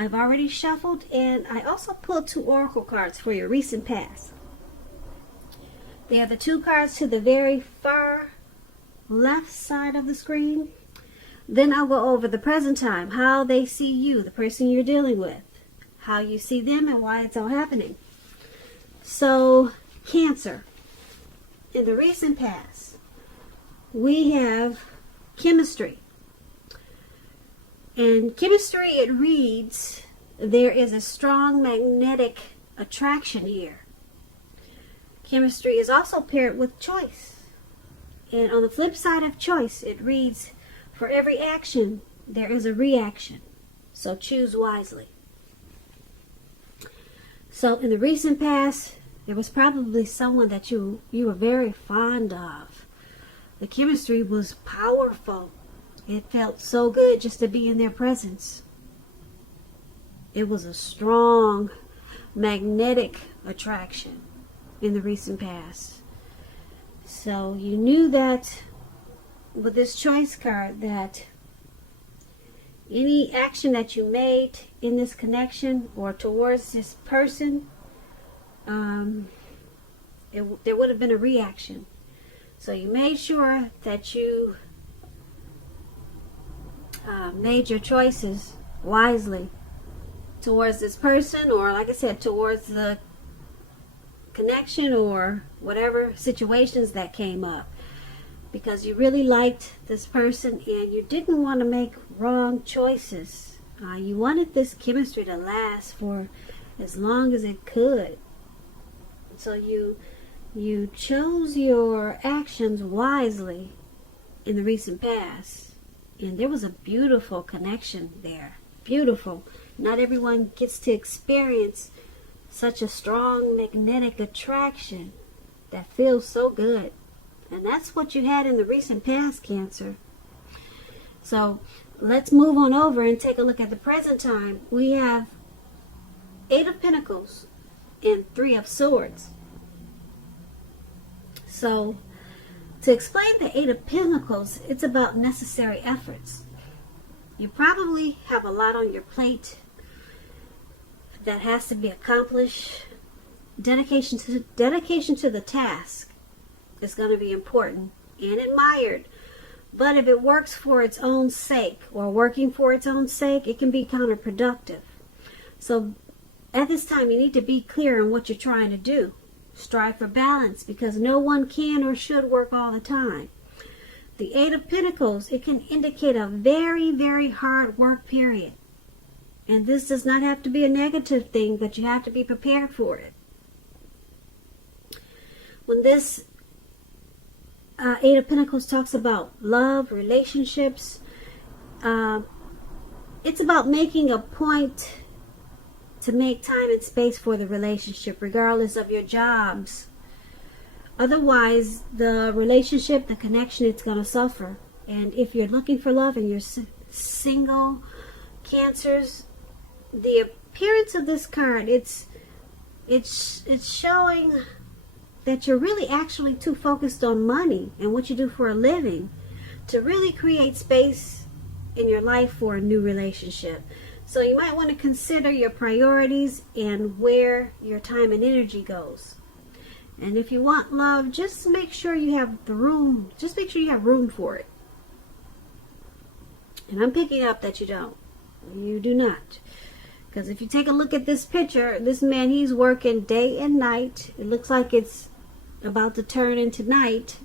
I've already shuffled, and I also pulled 2 oracle cards for your recent past. They are the 2 cards to the very far left side of the screen. Then I'll go over the present time, how they see you, the person you're dealing with, how you see them, and why it's all happening. So, Cancer. In the recent past, we have chemistry. In chemistry, it reads, there is a strong magnetic attraction here. Chemistry is also paired with choice. And on the flip side of choice, it reads, for every action, there is a reaction. So choose wisely. So in the recent past, there was probably someone that you were very fond of. The chemistry was powerful. It felt so good just to be in their presence. It was a strong magnetic attraction in the recent past. So you knew that with this choice card that any action that you made in this connection or towards this person, there would have been a reaction. So you made sure that you made your choices wisely towards this person, or like I said, towards the connection or whatever situations that came up, because you really liked this person and you didn't want to make wrong choices. You wanted this chemistry to last for as long as it could. So you chose your actions wisely in the recent past. And there was a beautiful connection there. Beautiful. Not everyone gets to experience such a strong magnetic attraction that feels so good. And that's what you had in the recent past, Cancer. So let's move on over and take a look at the present time. We have 8 of Pentacles and 3 of Swords. So to explain the 8 of Pentacles, it's about necessary efforts. You probably have a lot on your plate that has to be accomplished. Dedication to the task is going to be important and admired. But if it works for its own sake, or working for its own sake, it can be counterproductive. So at this time, you need to be clear on what you're trying to do. Strive for balance, because no one can or should work all the time. The 8 of Pentacles, it can indicate a very, very hard work period. And this does not have to be a negative thing, but you have to be prepared for it. When this 8 of Pentacles talks about love, relationships, it's about making a point to make time and space for the relationship, regardless of your jobs. Otherwise, the relationship, the connection, it's going to suffer. And if you're looking for love and you're single, Cancers, the appearance of this card, it's showing that you're really actually too focused on money and what you do for a living to really create space in your life for a new relationship. So you might want to consider your priorities and where your time and energy goes. And if you want love, just make sure you have the room. Just make sure you have room for it. And I'm picking up that you don't. You do not. Because if you take a look at this picture, this man, he's working day and night. It looks like it's about to turn into night.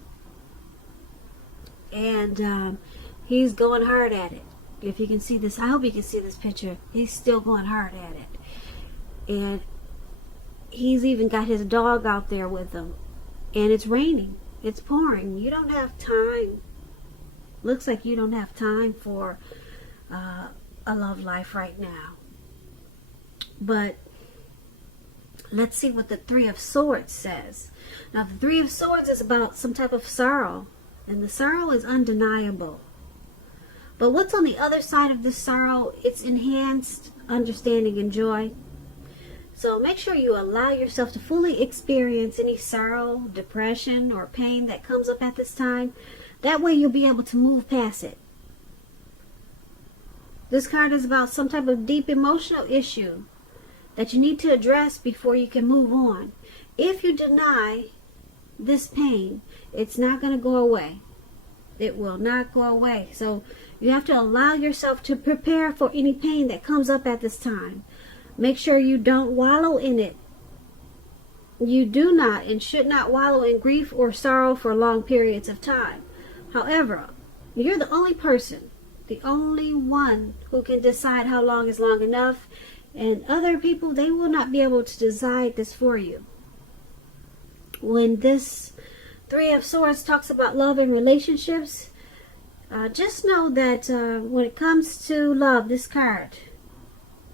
And he's going hard at it. If you can see this, I hope you can see this picture. He's still going hard at it. And he's even got his dog out there with him. And it's raining. It's pouring. You don't have time. Looks like you don't have time for a love life right now. But let's see what the 3 of Swords says. Now, the 3 of Swords is about some type of sorrow. And the sorrow is undeniable. But what's on the other side of this sorrow? It's enhanced understanding and joy. So make sure you allow yourself to fully experience any sorrow, depression, or pain that comes up at this time. That way you'll be able to move past it. This card is about some type of deep emotional issue that you need to address before you can move on. If you deny this pain, it's not going to go away. It will not go away. So you have to allow yourself to prepare for any pain that comes up at this time. Make sure you don't wallow in it. You do not and should not wallow in grief or sorrow for long periods of time. However, you're the only person, the only one who can decide how long is long enough. And other people, they will not be able to decide this for you. When this Three of Swords talks about love and relationships, just know that when it comes to love, this card,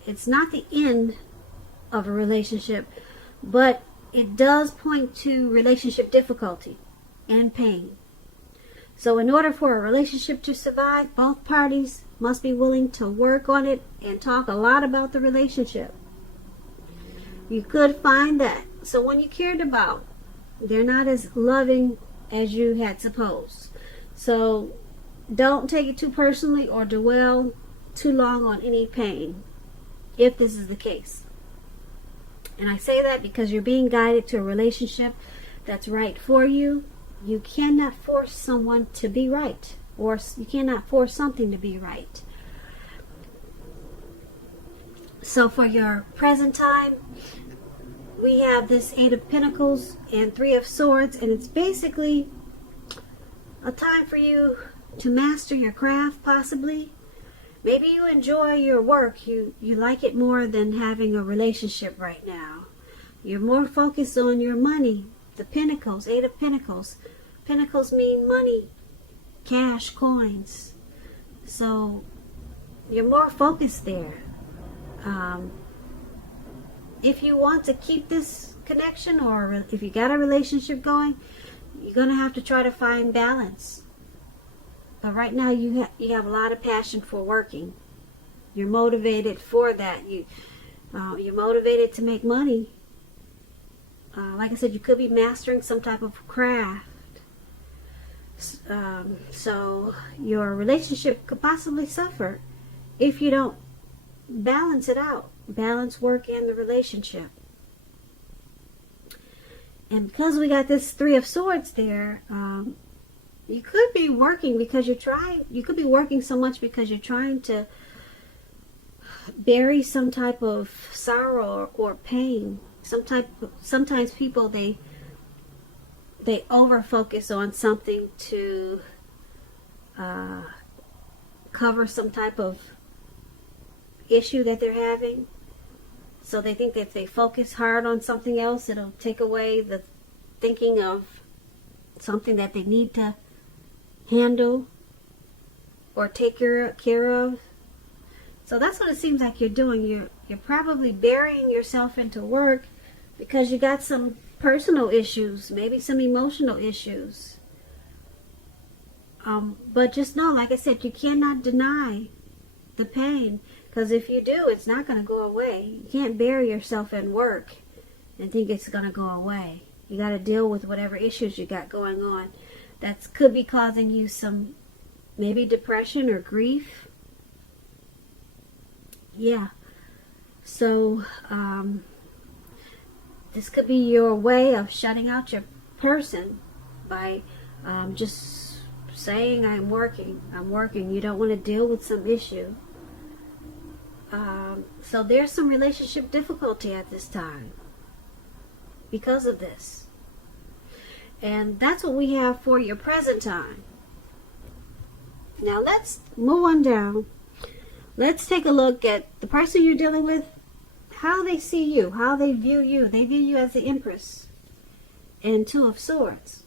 it's not the end of a relationship, but it does point to relationship difficulty and pain. So in order for a relationship to survive, both parties must be willing to work on it and talk a lot about the relationship. You could find that someone you cared about, they're not as loving as you had supposed. So don't take it too personally or dwell too long on any pain, if this is the case. And I say that because you're being guided to a relationship that's right for you. You cannot force someone to be right, or you cannot force something to be right. So for your present time, we have this Eight of Pentacles and Three of Swords, and it's basically a time for you to master your craft, possibly. Maybe you enjoy your work. You like it more than having a relationship right now. You're more focused on your money. The Pentacles, Eight of Pentacles. Pentacles mean money, cash, coins. So you're more focused there. If you want to keep this connection, or if you got a relationship going, you're going to have to try to find balance. But right now you have a lot of passion for working. You're motivated for that. You're motivated to make money. Like I said, you could be mastering some type of craft. So your relationship could possibly suffer if you don't balance it out. Balance work and the relationship. And because we got this Three of Swords there, you could be working because you could be working so much because you're trying to bury some type of sorrow or pain. Sometimes people, they over focus on something to cover some type of issue that they're having. So they think that if they focus hard on something else, it'll take away the thinking of something that they need to handle or take care of. So that's what it seems like you're doing. You're probably burying yourself into work because you got some personal issues, maybe some emotional issues. But just know, like I said, you cannot deny the pain, because if you do, it's not going to go away. You can't bury yourself in work and think it's going to go away. You got to deal with whatever issues you got going on that could be causing you some maybe depression or grief. Yeah. So this could be your way of shutting out your person by just saying, I'm working. You don't want to deal with some issue. So there's some relationship difficulty at this time because of this. And that's what we have for your present time. Now let's move on down. Let's take a look at the person you're dealing with, how they see you, how they view you. They view you as the Empress and Two of Swords.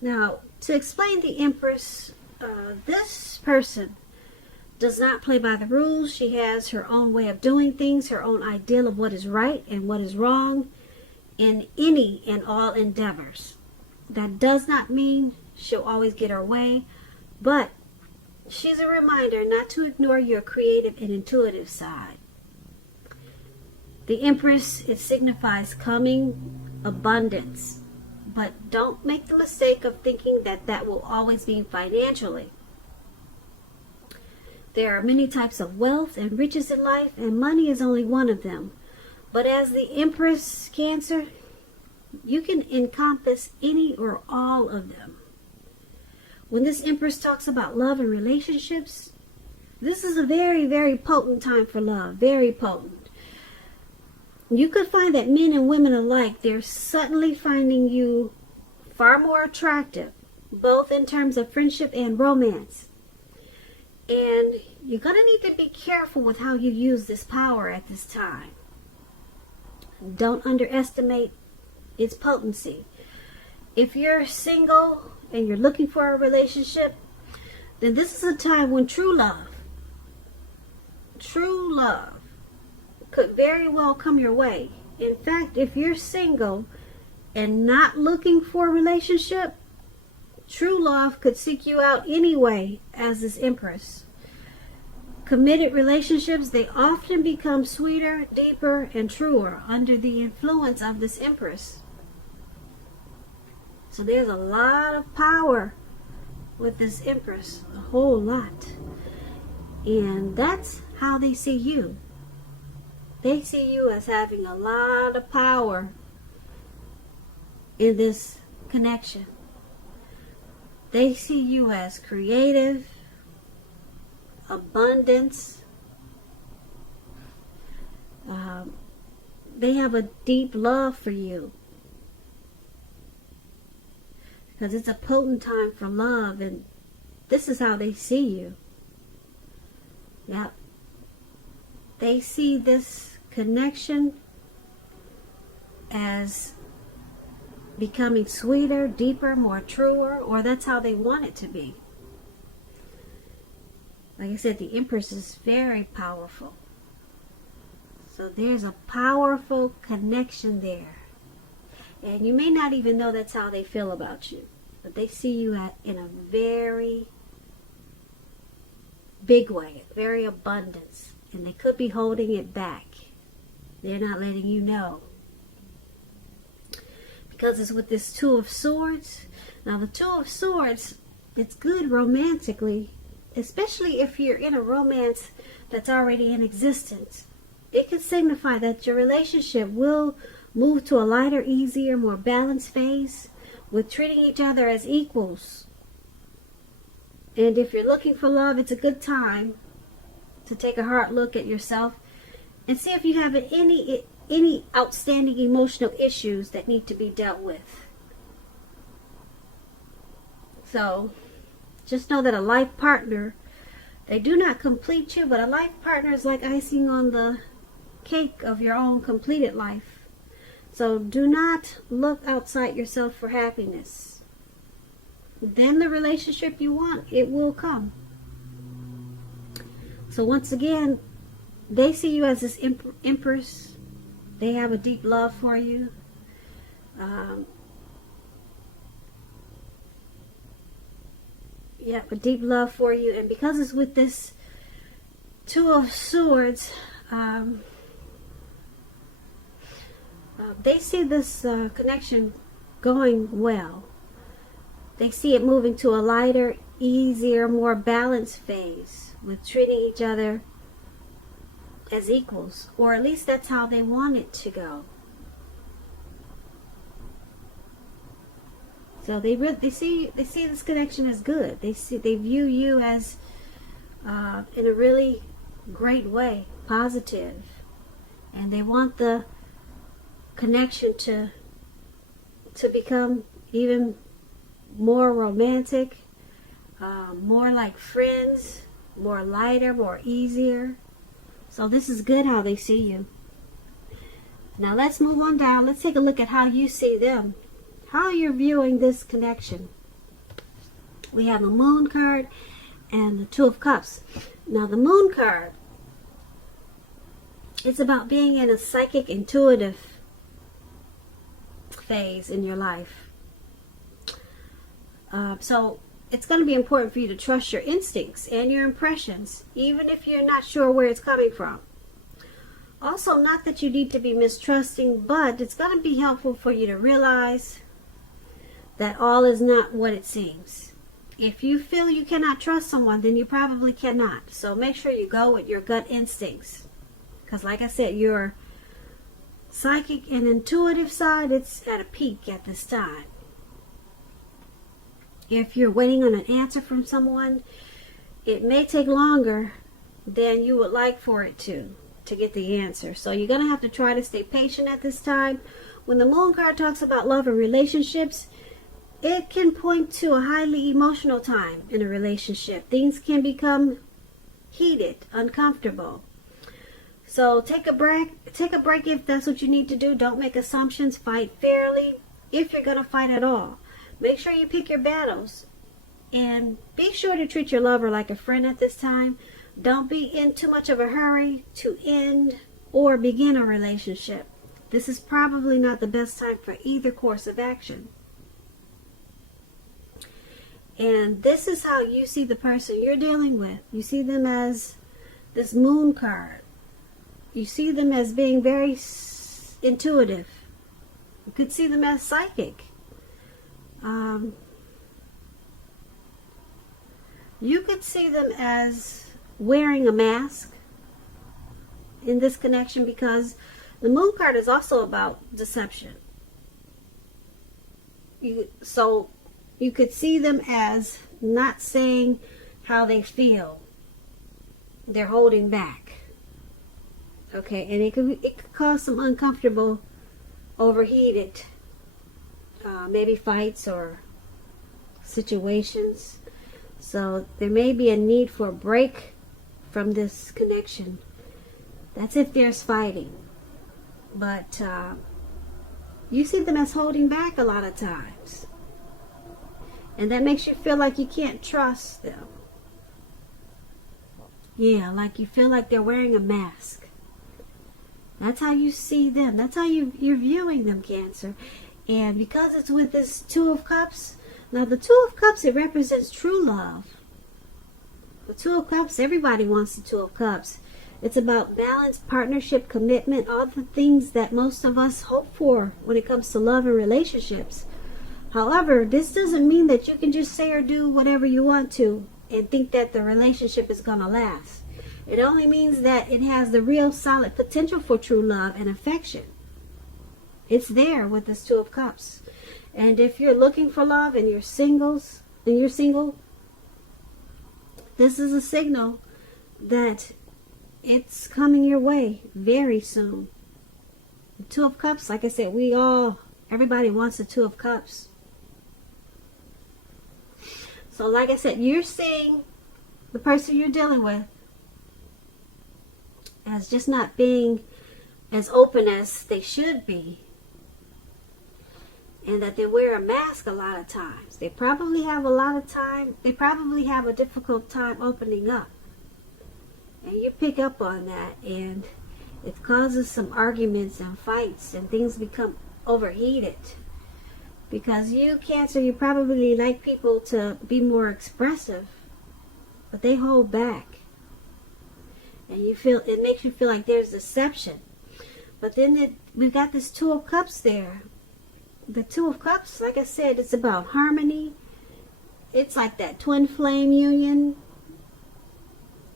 Now, to explain the Empress, this person does not play by the rules. She has her own way of doing things, her own ideal of what is right and what is wrong in any and all endeavors. That does not mean she'll always get her way, but she's a reminder not to ignore your creative and intuitive side. The Empress, it signifies coming abundance, but don't make the mistake of thinking that that will always mean financially. There are many types of wealth and riches in life, and money is only one of them. But as the Empress Cancer, you can encompass any or all of them. When this Empress talks about love and relationships, this is a very, very potent time for love. Very potent. You could find that men and women alike, they're suddenly finding you far more attractive, both in terms of friendship and romance. And you're going to need to be careful with how you use this power at this time. Don't underestimate its potency. If you're single and you're looking for a relationship, then this is a time when true love could very well come your way. In fact, if you're single and not looking for a relationship, true love could seek you out anyway as this Empress. Committed relationships, they often become sweeter, deeper, and truer under the influence of this Empress. So there's a lot of power with this Empress, a whole lot. And that's how they see you. They see you as having a lot of power in this connection. They see you as creative, abundance. They have a deep love for you. Because it's a potent time for love, and this is how they see you. Yep. They see this connection as becoming sweeter, deeper, more truer, or that's how they want it to be. Like I said, the Empress is very powerful. So there's a powerful connection there. And you may not even know that's how they feel about you. But they see you in a very big way, very abundance. And they could be holding it back. They're not letting you know. Because it's with this Two of Swords. Now the Two of Swords, it's good romantically, especially if you're in a romance that's already in existence. It could signify that your relationship will move to a lighter, easier, more balanced phase with treating each other as equals. And if you're looking for love, it's a good time to take a hard look at yourself and see if you have any outstanding emotional issues that need to be dealt with. So just know that a life partner, they do not complete you, but a life partner is like icing on the cake of your own completed life. So do not look outside yourself for happiness. Then the relationship you want, it will come. So once again, they see you as this Empress. They have a deep love for you. A deep love for you. And because it's with this Two of Swords, they see this connection going well. They see it moving to a lighter, easier, more balanced phase with treating each other as equals, or at least that's how they want it to go. So they see this connection as good. They view you as in a really great way, positive, and they want the connection to become even more romantic, more like friends, more lighter, more easier. So this is good how they see you. Now let's move on down. Let's take a look at how you see them, how you're viewing this connection. We have a Moon card and the Two of Cups. Now the Moon card, it's about being in a psychic, intuitive phase in your life. So it's going to be important for you to trust your instincts and your impressions, even if you're not sure where it's coming from. Also, not that you need to be mistrusting, but it's going to be helpful for you to realize that all is not what it seems. If you feel you cannot trust someone, then you probably cannot. So make sure you go with your gut instincts. Because like I said, your psychic and intuitive side, it's at a peak at this time. If you're waiting on an answer from someone, it may take longer than you would like for it to get the answer. So you're going to have to try to stay patient at this time. When the Moon card talks about love and relationships, it can point to a highly emotional time in a relationship. Things can become heated, uncomfortable. So take a break if that's what you need to do. Don't make assumptions. Fight fairly if you're going to fight at all. Make sure you pick your battles. And be sure to treat your lover like a friend at this time. Don't be in too much of a hurry to end or begin a relationship. This is probably not the best time for either course of action. And this is how you see the person you're dealing with. You see them as this Moon card. You see them as being very intuitive. You could see them as psychic. You could see them as wearing a mask in this connection, because the Moon card is also about deception. So you could see them as not saying how they feel. They're holding back. Okay, and it could cause some uncomfortable, overheated, maybe fights or situations. So there may be a need for a break from this connection. That's if there's fighting. But you see them as holding back a lot of times. And that makes you feel like you can't trust them. Yeah, like you feel like they're wearing a mask. That's how you see them. That's how you're viewing them, Cancer. And because it's with this Two of Cups, now the Two of Cups, it represents true love. The Two of Cups, everybody wants the Two of Cups. It's about balance, partnership, commitment, all the things that most of us hope for when it comes to love and relationships. However, this doesn't mean that you can just say or do whatever you want to and think that the relationship is going to last. It only means that it has the real solid potential for true love and affection. It's there with this Two of Cups. And if you're looking for love and you're single, this is a signal that it's coming your way very soon. The Two of Cups, like I said, everybody wants the Two of Cups. So like I said, you're seeing the person you're dealing with as just not being as open as they should be. And that they wear a mask a lot of times. They probably have a difficult time opening up. And you pick up on that, and it causes some arguments and fights, and things become overheated. Because you, Cancer, you probably like people to be more expressive, but they hold back. And it makes you feel like there's deception. But then we've got this Two of Cups there. The Two of Cups, like I said, it's about harmony. It's like that twin flame union.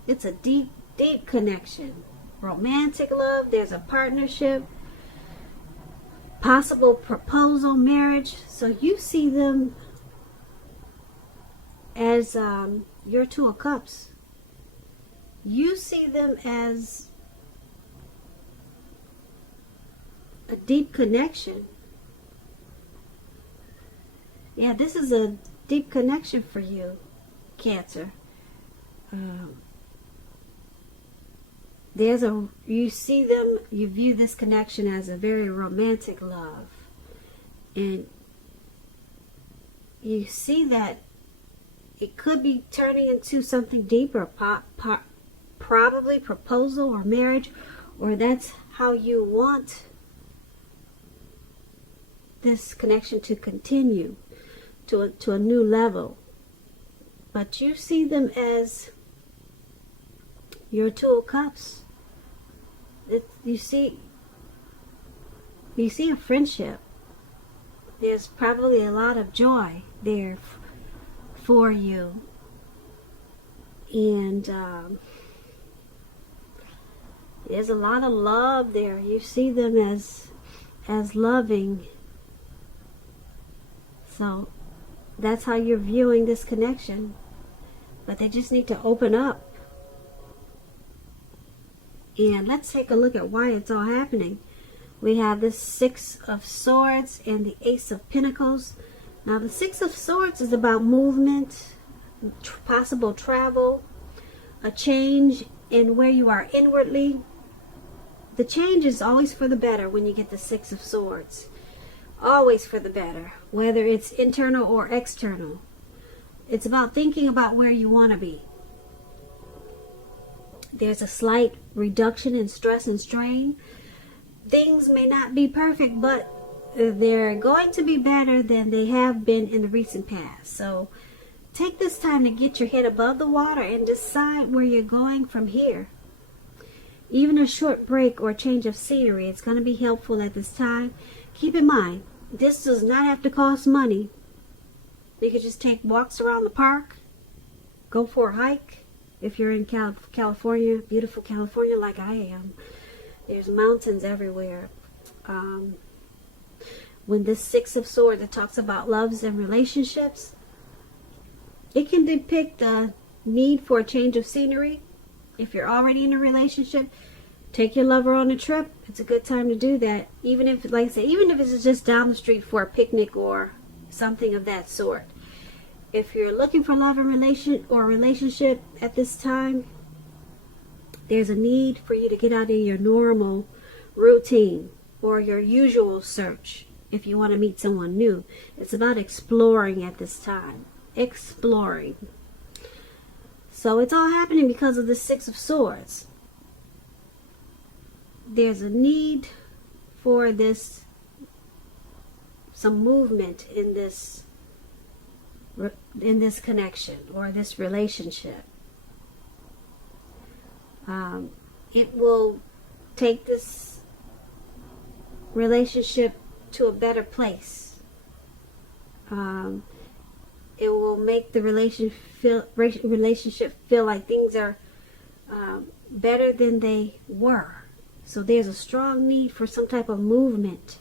It's a deep, deep connection. Romantic love. There's a partnership. Possible proposal, marriage. So you see them as your Two of Cups. You see them as a deep connection. Yeah, this is a deep connection for you, Cancer. You see them, you view this connection as a very romantic love. And you see that it could be turning into something deeper, probably proposal or marriage, or that's how you want this connection to continue to a new level. But you see them as your Two of Cups. You see a friendship. There's probably a lot of joy there for you. And there's a lot of love there. You see them as loving. So that's how you're viewing this connection. But they just need to open up. And let's take a look at why it's all happening. We have the Six of Swords and the Ace of Pentacles. Now the Six of Swords is about movement, possible travel, a change in where you are inwardly. The change is always for the better when you get the Six of Swords. Always for the better, whether it's internal or external. It's about thinking about where you want to be. There's a slight reduction in stress and strain. Things may not be perfect, but they're going to be better than they have been in the recent past. So take this time to get your head above the water and decide where you're going from here. Even a short break or change of scenery, it's going to be helpful at this time. Keep in mind, this does not have to cost money. You could just take walks around the park, go for a hike. If you're in California, beautiful California like I am, there's mountains everywhere. When this Six of Swords, it talks about loves and relationships, it can depict the need for a change of scenery. If you're already in a relationship, take your lover on a trip. It's a good time to do that. Even if, like I say, even if it's just down the street for a picnic or something of that sort. If you're looking for love and relationship at this time, there's a need for you to get out of your normal routine or your usual search if you want to meet someone new. It's about exploring at this time. Exploring. So it's all happening because of the Six of Swords. There's a need for some movement in this connection or this relationship. It will take this relationship to a better place. It will make the relationship feel like things are better than they were. So there's a strong need for some type of movement.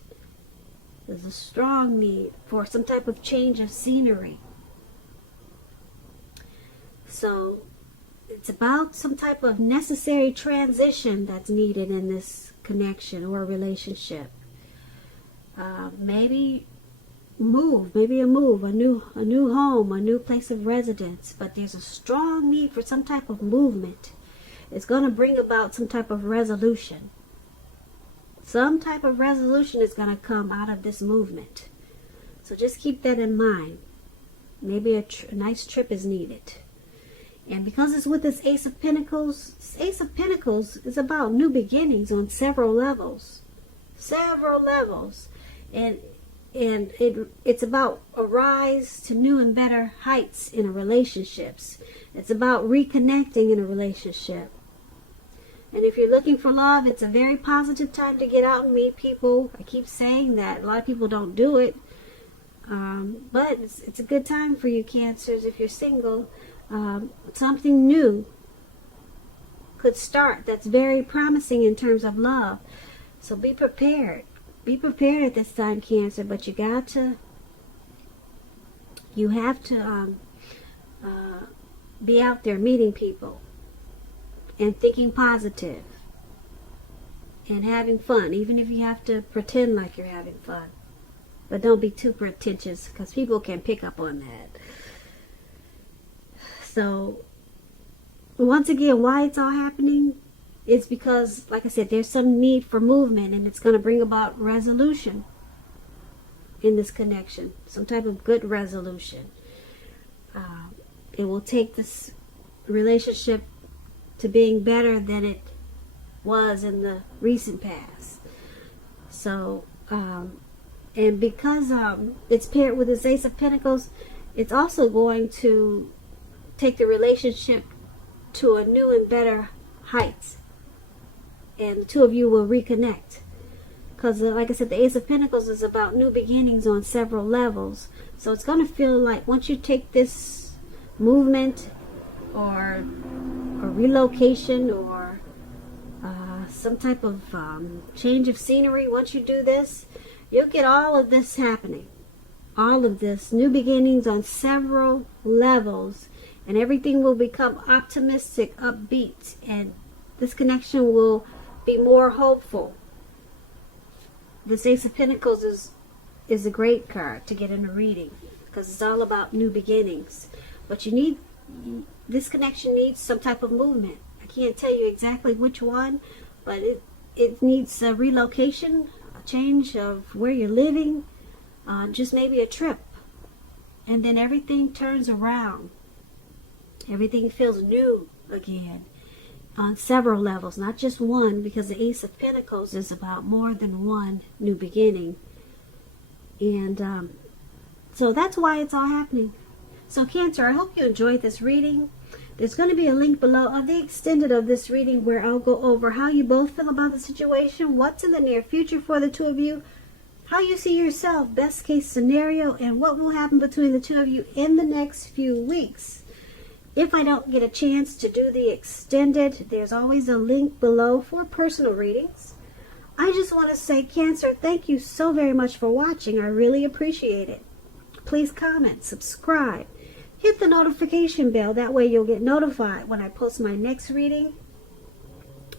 There's a strong need for some type of change of scenery. So it's about some type of necessary transition that's needed in this connection or relationship. Maybe a move, a new home, a new place of residence. But there's a strong need for some type of movement. It's going to bring about some type of resolution. Some type of resolution is going to come out of this movement. So just keep that in mind. Maybe a nice trip is needed. And because it's with this Ace of Pentacles is about new beginnings on several levels. And it's about a rise to new and better heights in relationships. It's about reconnecting in a relationship. And if you're looking for love, it's a very positive time to get out and meet people. I keep saying that. A lot of people don't do it. But it's a good time for you, Cancers, if you're single. Something new could start that's very promising in terms of love. So be prepared. Be prepared at this time, Cancer, but you have to be out there meeting people and thinking positive and having fun, even if you have to pretend like you're having fun. But don't be too pretentious, because people can pick up on that. So, once again, why it's all happening is because, like I said, there's some need for movement, and it's going to bring about resolution in this connection. Some type of good resolution. It will take this relationship to being better than it was in the recent past. So, and because it's paired with this Ace of Pentacles, it's also going to take the relationship to a new and better heights. And the two of you will reconnect. Because, like I said, the Ace of Pentacles is about new beginnings on several levels. So it's going to feel like once you take this movement or relocation or some type of change of scenery. Once you do this, you'll get all of this happening. All of this, new beginnings on several levels, and everything will become optimistic, upbeat, and this connection will be more hopeful. This Ace of Pentacles is a great card to get in a reading because it's all about new beginnings. But this connection needs some type of movement. I can't tell you exactly which one, but it needs a relocation, a change of where you're living, just maybe a trip. And then everything turns around. Everything feels new again on several levels, not just one, because the Ace of Pentacles is about more than one new beginning. And so that's why it's all happening. So Cancer, I hope you enjoyed this reading. There's going to be a link below of the extended of this reading where I'll go over how you both feel about the situation, what's in the near future for the two of you, how you see yourself, best case scenario, and what will happen between the two of you in the next few weeks. If I don't get a chance to do the extended, there's always a link below for personal readings. I just want to say, Cancer, thank you so very much for watching. I really appreciate it. Please comment, subscribe, hit the notification bell. That way you'll get notified when I post my next reading.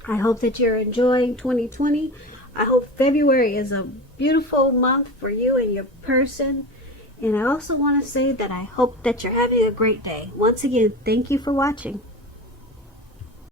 I hope that you're enjoying 2020. I hope February is a beautiful month for you and your person. And I also want to say that I hope that you're having a great day. Once again, thank you for watching.